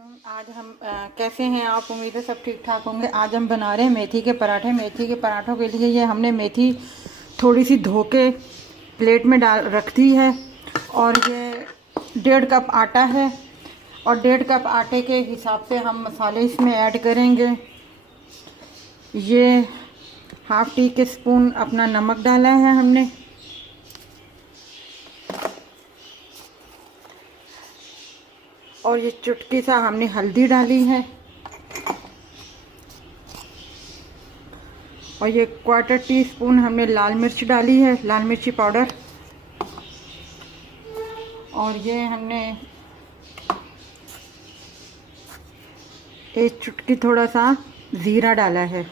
वालेकुम। आज हम कैसे हैं आप? उम्मीद है सब ठीक ठाक होंगे। आज हम बना रहे हैं मेथी के पराठे। मेथी के पराठों के लिए ये हमने मेथी थोड़ी सी धो के प्लेट में डाल रख दी है। और ये 1.5 कप आटा है और 1.5 कप आटे के हिसाब से हम मसाले इसमें ऐड करेंगे। ये हाफ टी के स्पून अपना नमक डाला है हमने। और ये चुटकी सा हमने हल्दी डाली है। और ये 1/4 टीस्पून हमने लाल मिर्च डाली है, लाल मिर्ची पाउडर। और ये हमने एक चुटकी थोड़ा सा ज़ीरा डाला है।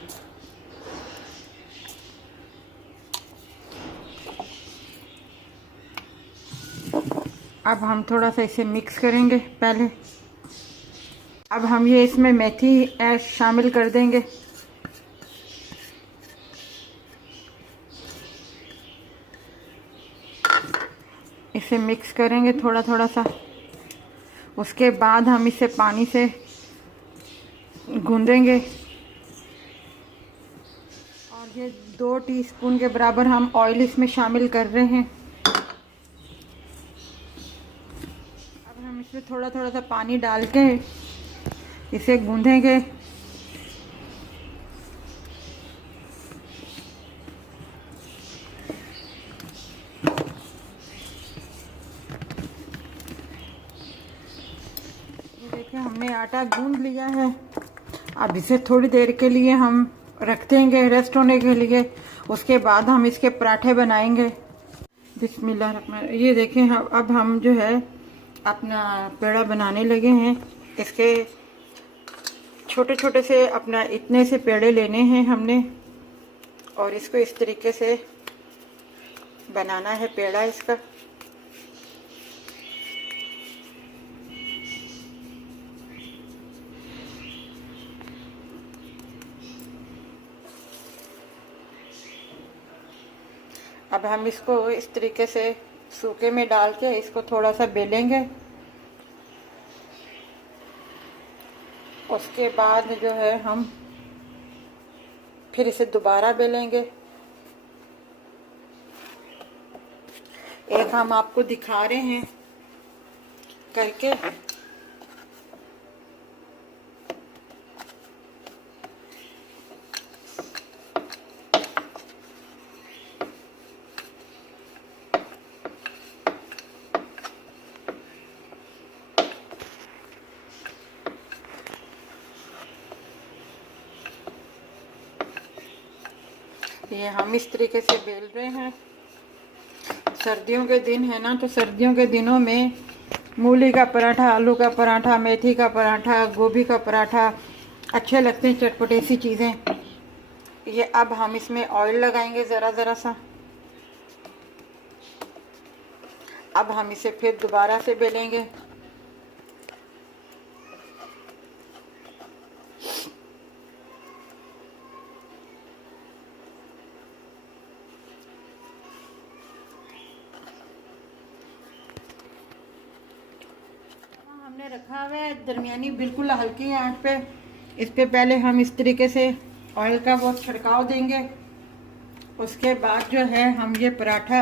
अब हम थोड़ा सा इसे मिक्स करेंगे पहले। अब हम ये इसमें मेथी शामिल कर देंगे। इसे मिक्स करेंगे थोड़ा थोड़ा सा। उसके बाद हम इसे पानी से गूंदेंगे। और ये 2 टीस्पून के बराबर हम ऑयल इसमें शामिल कर रहे हैं। अब हम इसमें थोड़ा थोड़ा सा पानी डाल के इसे गूंदेंगे। ये देखिए हमने आटा गूंद लिया है। अब इसे थोड़ी देर के लिए हम रख देंगे रेस्ट होने के लिए। उसके बाद हम इसके पराठे बनाएंगे। बिस्मिल्लाह रहमान। ये देखें अब हम जो है अपना पेड़ा बनाने लगे हैं। इसके छोटे छोटे से अपना इतने से पेड़े लेने हैं हमने। और इसको इस तरीके से बनाना है पेड़ा इसका। अब हम इसको इस तरीके से सूखे में डाल के इसको थोड़ा सा बेलेंगे। उसके बाद जो है हम फिर इसे दोबारा बेलेंगे। एक हम आपको दिखा रहे हैं करके। ये हम इस तरीके से बेल रहे हैं। सर्दियों के दिन है ना, तो सर्दियों के दिनों में मूली का पराठा, आलू का पराठा, मेथी का पराठा, गोभी का पराठा अच्छे लगते हैं, चटपटी सी चीज़ें। ये अब हम इसमें ऑयल लगाएंगे ज़रा ज़रा सा। अब हम इसे फिर दोबारा से बेलेंगे। हमने रखा हुआ है दरमियानी बिल्कुल हल्की आंच पे। इस पे पहले हम इस तरीके से ऑयल का वो छिड़काव देंगे। उसके बाद जो है हम ये पराठा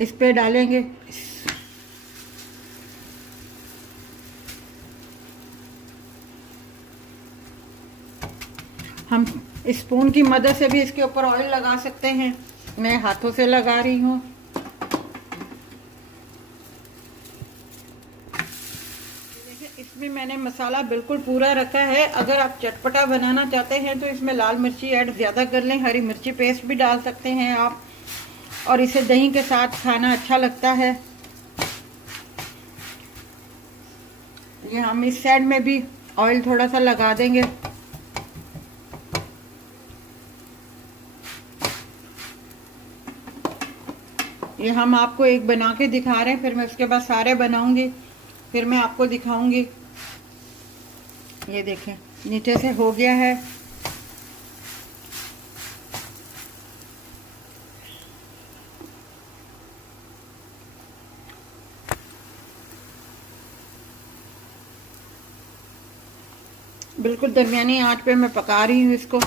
इस पे डालेंगे। हम स्पून की मदद से भी इसके ऊपर ऑयल लगा सकते हैं। मैं हाथों से लगा रही हूँ। इसमें मैंने मसाला बिल्कुल पूरा रखा है। अगर आप चटपटा बनाना चाहते हैं तो इसमें लाल मिर्ची ऐड ज़्यादा कर लें। हरी मिर्ची पेस्ट भी डाल सकते हैं आप। और इसे दही के साथ खाना अच्छा लगता है। ये हम इस साइड में भी ऑयल थोड़ा सा लगा देंगे। ये हम आपको एक बना के दिखा रहे हैं, फिर मैं उसके बाद सारे बनाऊंगी, फिर मैं आपको दिखाऊंगी। ये देखें नीचे से हो गया है। बिल्कुल दरमियानी आंच पे मैं पका रही हूँ इसको।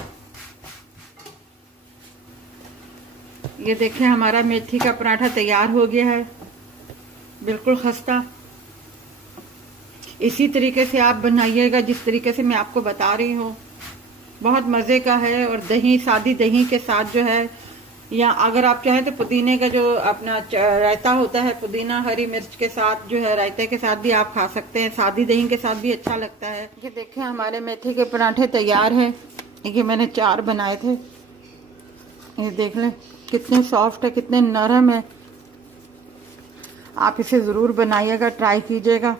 ये देखें हमारा मेथी का पराठा तैयार हो गया है, बिल्कुल खस्ता। इसी तरीके से आप बनाइएगा जिस तरीके से मैं आपको बता रही हूँ, बहुत मज़े का है। और दही, सादी दही के साथ जो है, या अगर आप चाहें तो पुदीने का जो अपना रायता होता है, पुदीना हरी मिर्च के साथ जो है, रायते के साथ भी आप खा सकते हैं। सादी दही के साथ भी अच्छा लगता है। ये देखें हमारे मेथी के पराठे तैयार हैं। ये मैंने 4 बनाए थे। ये देख लें कितने सॉफ्ट है, कितने नरम है। आप इसे ज़रूर बनाइएगा, ट्राई कीजिएगा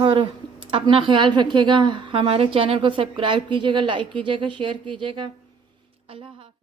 और अपना ख्याल रखिएगा। हमारे चैनल को सब्सक्राइब कीजिएगा, लाइक कीजिएगा, शेयर कीजिएगा। अल्लाह हाफ़िज़।